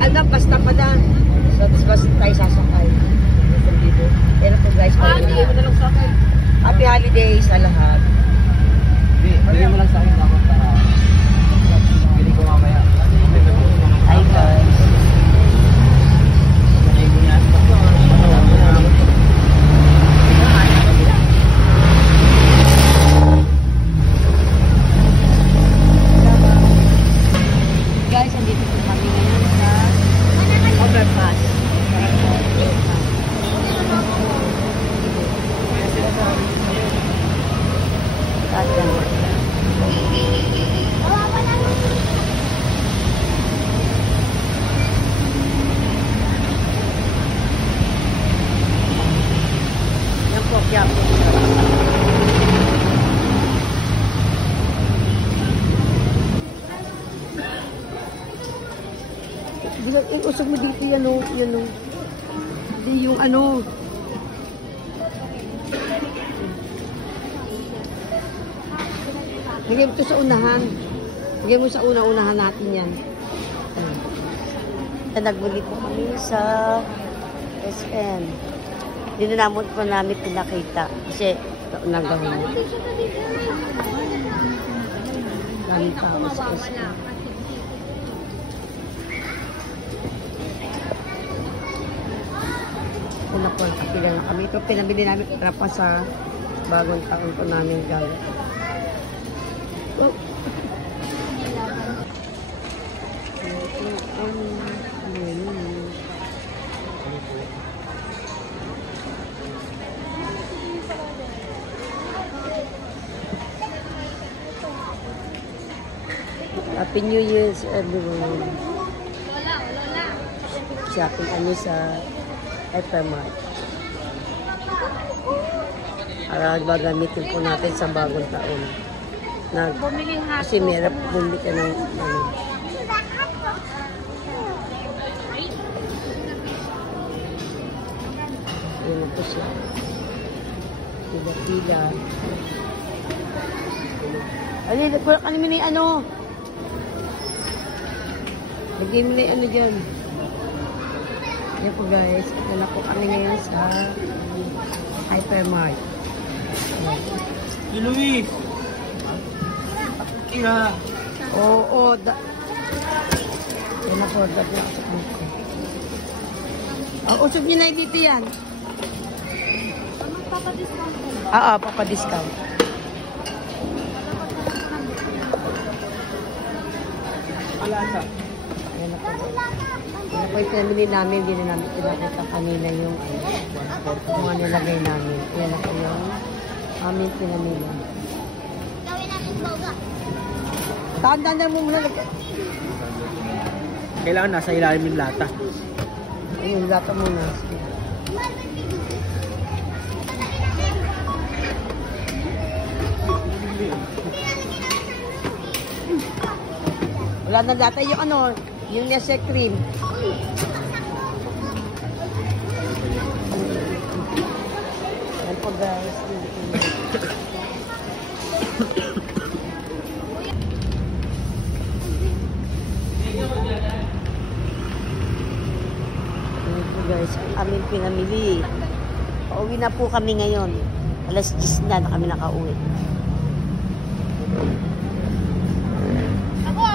Alam, basta pa na. So, basta tayo sasakay. Pero po guys, happy holidays sa lahat. Bigyan mo lang sa akin dapat para pili ko mamaya. Hi guys. Guys, andito po kami ngayon sa overpass. Yan po, kaya po. Usog mo dito yan o. Yan o. Hindi yung ano. Lagay mo ito sa unahan. Lagay mo sa unahan natin yan. Nagbuli po kami sa SM. Hindi na naman po namin pinakita. Kasi nagawin. Daming tao sa SM. Una po, kapila na kami. Ito pinabili namin para pa sa bagong taon po namin gawin. Happy New Year everyone. Shopping kami sa Hypermart. Para gagamitin po natin sa bagong taon. Kasi merap bumili ka ng ano. Yun po siya. Pila-pila. Alin, ano mo na yung ano? Lagay mo na yung ano dyan. Yan po guys. Wala po kami ngayon sa Hypermart. Luis! Kaya. Oo. Yan na po. Dati na usap dito. Usap nyo na dito yan. Papadiscount ko. Oo, papadiscount. Alasa. Yan na po. Yan po yung pinamili namin. Hindi na namin pinakita kanina yung mga nilagay namin. Yan na po yung aming pinamili. Gawin natin boga. Tanda na mo muna. Kailangan nasa ilalim yung lata. Ayun, lata muna. Wala na lata yung ano, yung nasa cream. Yan po guys. Guys, aming pinamili. Pauwi na po kami ngayon. Alas 10 na kami nakauwi. Ako.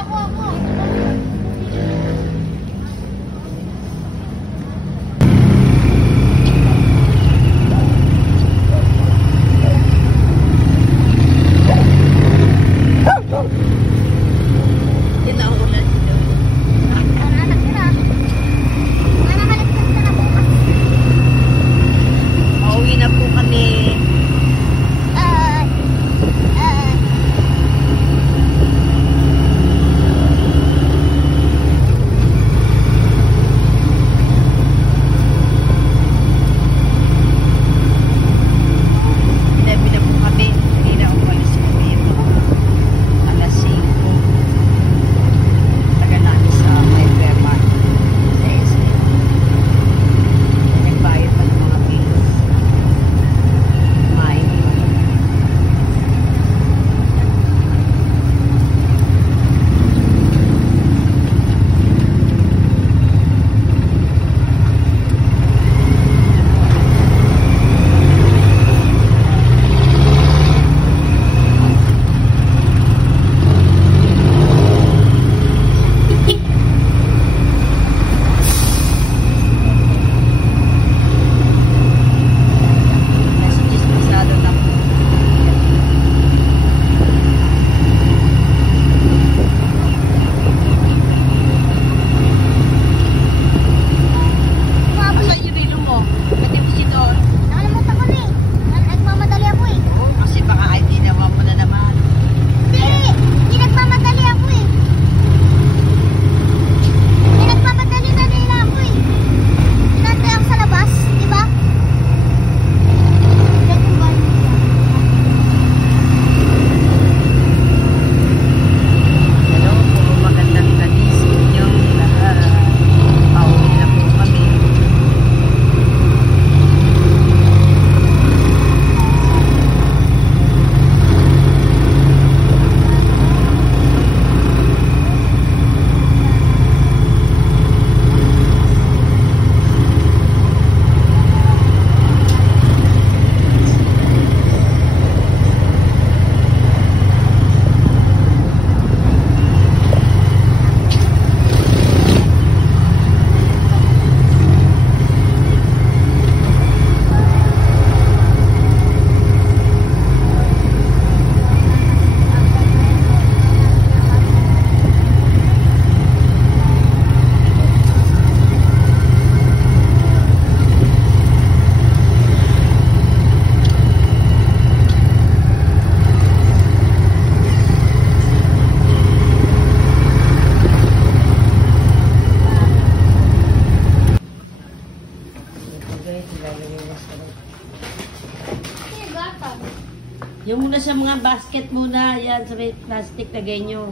sa mga basket muna. Yan, sa may plastic lagay nyo.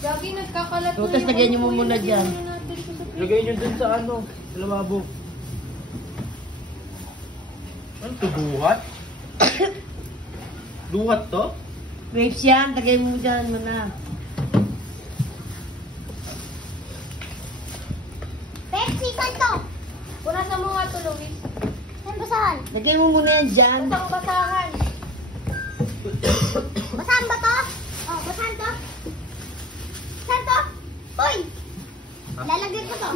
Gagi, nagkakalat So, tapos lagay nyo muna dyan. Lagay nyo dun sa ano, sa lababo. Ano to, buhat? Duhat to? Grapes yan, lagay mo dyan muna. Pepsi, kanto! Punasan mo nga ito, Luis. Saan basahan? Lagay mo muna yan dyan. Basang basahan. Basahan ba to? Oh, basahan to. Saan to? Uy! Lalagay ko to.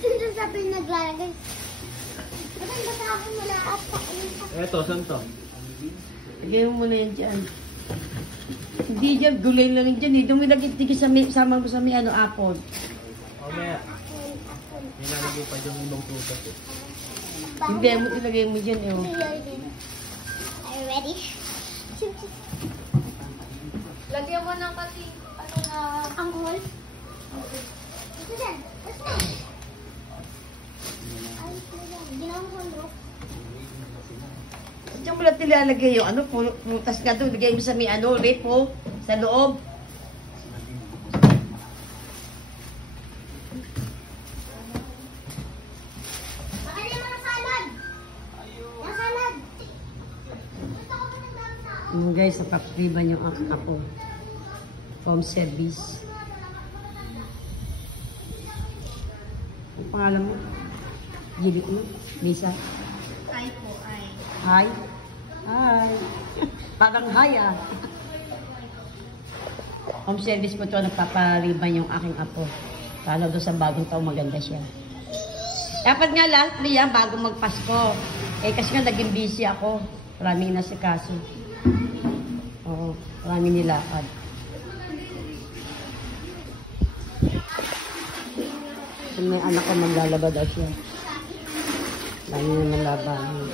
Saan sa pinaglalagay? Basang basahan mo lahat sa isa. Eto, saan to? Lagay mo muna yan dyan. Hindi dyan, gulay lang yan dyan. Dito mo ilagay sama mo sa may ano, apple. Mamaya. May nalagay pa dyan ibang prutas eh. Hindi mo ilagay mo dyan. Eh. Are you ready? Lagyan mo ng kasi, ano na... Angkol? Ito dyan. What's next? Ay, ito dyan. Ginawang kondo. Diyan mo lang nilalagay yung ano, prutas nga doon. Lagay mo sa may ano, repo, sa loob. Baka niya mga salad. Yung salad. Gusto ko pa ng dami sa ako. Guys, napakriban yung aking apo. Home service. Ang pangalan mo? Gili mo? Lisa? Ay po, ay. Hi? Hi. Parang hi ah. Home service po ito, nagpapariban yung aking apo. Lalo doon sa bagong taon, maganda siya. Dapat nga lahat niya bago magpasko. Eh kasi nga naging busy ako. Maraming nasikaso. Oo, maraming nilakad. Kung may anak ko, maglalaba daw siya. Lagi naman laban.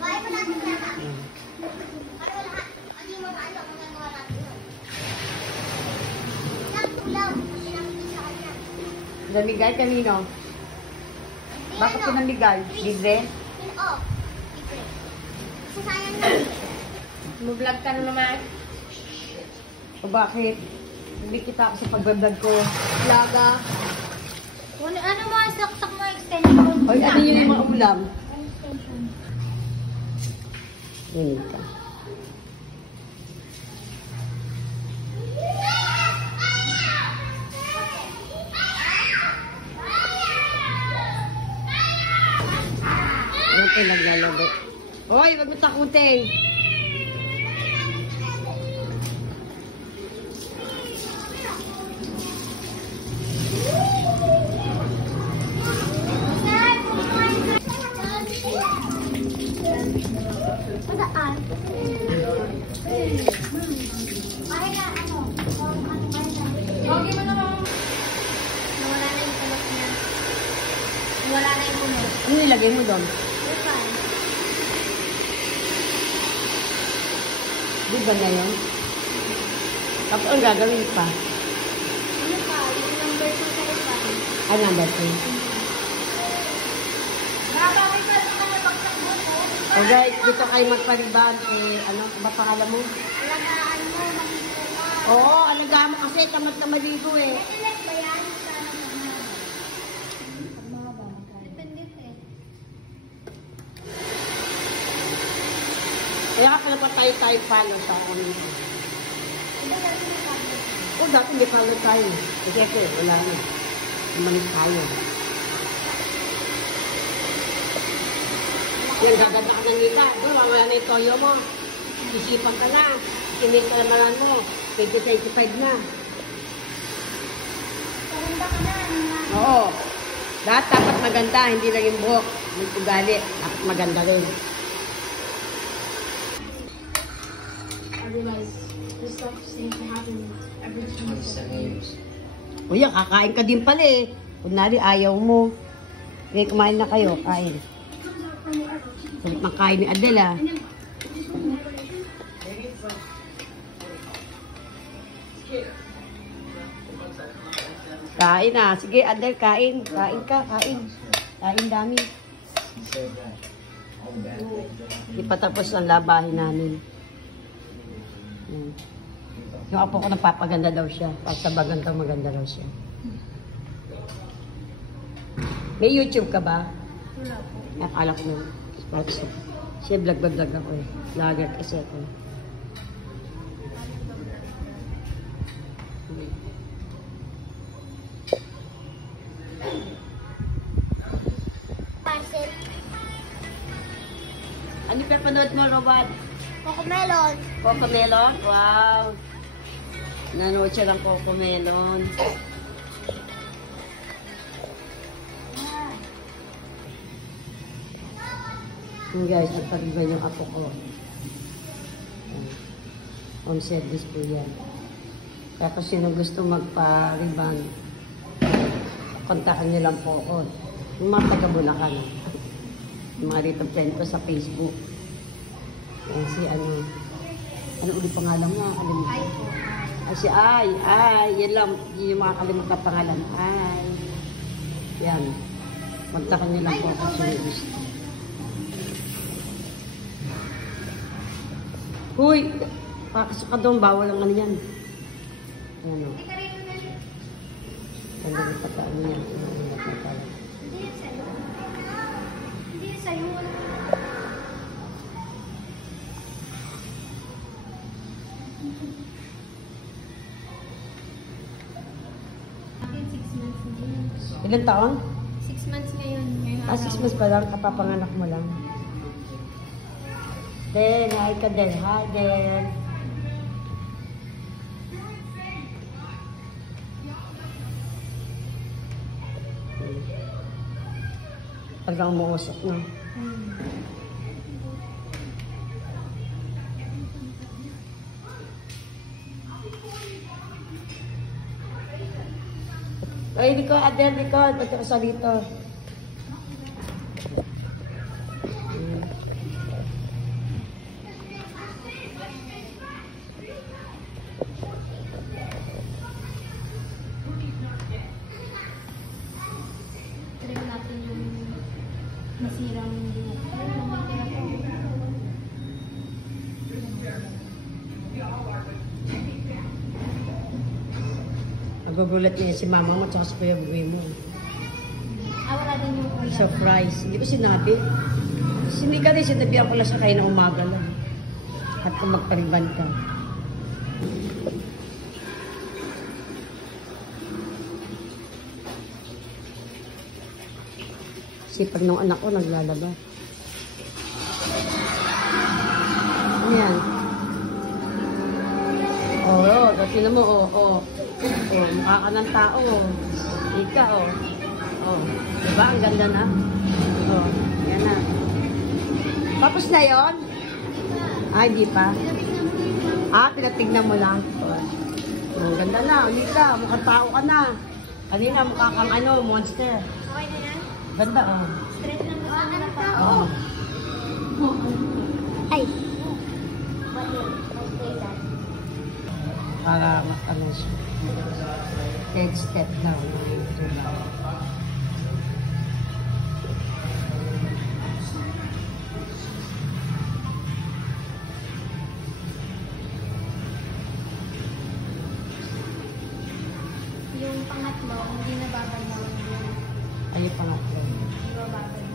Kaya pa natin lahat. Para lahat. Hindi mo ba ano kung nagawa natin yun? Nagtulaw. Kasi namin sa kanya. Namigay kanino? Bakit ko namigay? Libre? Oh. Libre. Sasayang lang. Mag-vlog ka na naman. O bakit? Hindi kita ako sa pag-vlog ko. Laga. Ano mo, saksak mo extension. Oy, ano yun yung mga ulam? Extension. Yun ka. Ito naglalaro. Hoy, wag mo takutin. Saan? Kahit na ano, Huwag mo naman. Nawala na yung kulot niya. Nawala na yung kulot. Ano nilagay mo doon? Saan? Di ba na yun? Tapos ang gagawin pa? Ano pa? Yung number 2 sa ipan. Ah, number 3. Nakabakit ka naman na baksak mo po. O guys, dito kayo magpariban. Eh, ano ba pangalan mo? Alagaan mo, magiging Oo, alagaan mo kasi tamad na maligo eh. Ilan ba yan? Sana naman. Depende eh. Kaya ka pala pa tayo follow sa ano. Iba natin yung tablet. O dati may follow tayo. Kasi wala na. Umalis tayo. Yan, gaganda ka ng ngita. Doon, wala na yung toyo mo. Isipan ka na. Kinit ka naman mo. 2025 na. Paranda ka na. Oo. Lahat dapat maganda, hindi lang yung buhok. May ugali. Dapat maganda rin. I realize this stuff seems to happen every 27 years. O yan, kakain ka din pala eh. Kunwari, ayaw mo. Eh, kumain na kayo, kain. Salit ng kain ni Adela. Kain na. Sige, Adel, kain. Kain ka, kain. Kain dami. Hindi pa tapos ang labahin namin. Yung apo ko napapaganda daw siya. Pag sabaganda, maganda daw siya. May YouTube ka ba? Wala po. Akala ko na. Siya vlog ako eh. Vlogger kasi ako. Parcel. Ano pinapanood mo, Robot? Cocomelon. Cocomelon? Wow! Nanood siya ng Cocomelon. Yung guys, nagpag-iba yung apo ko. Home service po yan. Kaya kung sino gusto magpa-ribbon, kontakan niyo lang po ako. Yung mga taga-Bulacan. Yung mga rito friend ko sa Facebook. Yan si ano ulit pangalan mo? Ay po. Si Ay, yan lang, yun yung mga kalimutan pangalan. Ay. Yan. Kontakan niyo lang po ako kung sino gusto. Huy! Pakasok ka doon, bawal ang ano yan. Ano? Sandali pa ka, ano yan? Hindi yan sa'yo. Hindi yan sa'yo. Akin 6 months na yun. Ilan taon? 6 months ngayon. Ngayong 6 months pa lang, kapapanganak mo lang. Den, hi ka Den. Hi, Den. Talagang umuusap, no? Ay, di ko, Adel, di ko. Ba't ako sa dito? Try natin yung masirang buhok. Ayun, may tira ko. Nagugulat niya si mama mo at si kuya buwi mo. Wala din yung kuya. Surprise. Hindi ko sinabi. Sinika rin, sinabihan ko lang siya kayo na umaga lang. At kung magpariban ka. Sipag ng anak ko, naglalaba. Ano yan? Oo, tingnan mo, oo. Mukha ka ng tao. Ika, Diba? Ang ganda na. Yan na. Tapos na yon? Ay, di pa. Tinatignan mo lang. Ang ganda na. Ika, mukhang tao ka na. Kanina, mukha kang monster. Okay na yan? Ganda, Straight lang ba? Ano ka? Ay. What is that? Para mas siya. Head step down. Yung pangatlo, hindi nababalaw yun. Ayun pangatlo. Hindi bababalaw.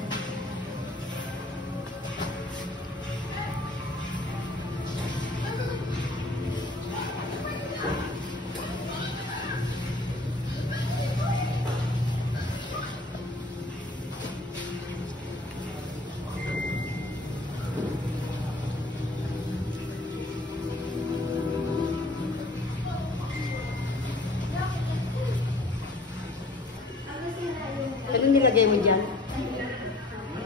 Anong nilagay mo dyan?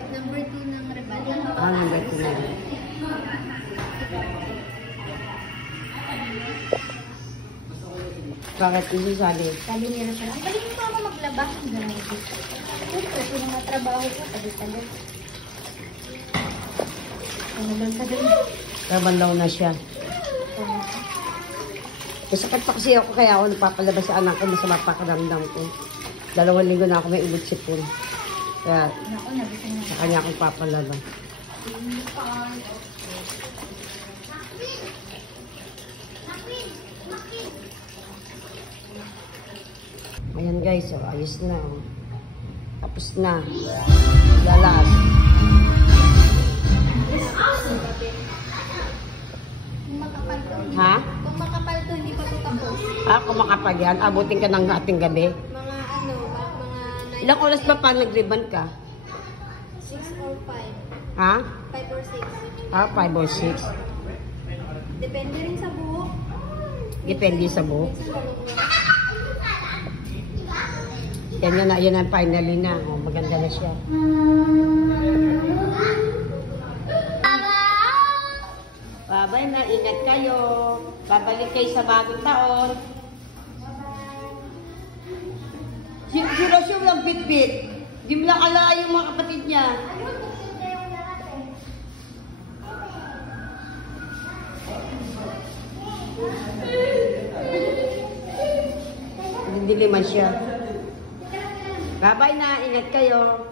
Number 2 ng rebelde. Number 2 na. Bakit hindi sabi? Sabi nila siya, ang galing mo ako maglaba. Ang galing ko. Siyempre, pinamatrabaho ko. Tagal-tagal. Tagal-tagal. Traban daw na siya. Masakit pa kasi ako, kaya ako napapalabas sa anak ko, masama pa karamdam ko. 2 linggo na ako may ulit sipon. Kaya, sa kanya akong papalabas. Ayan guys, oh, ayos na. Oh. Tapos na. Lalas. Kung makapal to, Ha? kung makapal to, hindi pa to tapos. Kung makapag yan, abutin ka ng ating gabi. Mga ano, mga Ilang oras pa pa nag-ribbon ka? 6 or 5. Ha? 5 or 6. 5 or 6. Depende rin sa buhok. Depende sa buhok. Minsan maluwag. Yan ang finally na. Oh, maganda na siya. Bye-bye na. Ingat kayo. Babalik kayo sa bagong taon. Si Rosie walang bit-bit. Di mo lang alala yung mga kapatid niya. Hindi liman siya. Bye-bye na. Ingat kayo.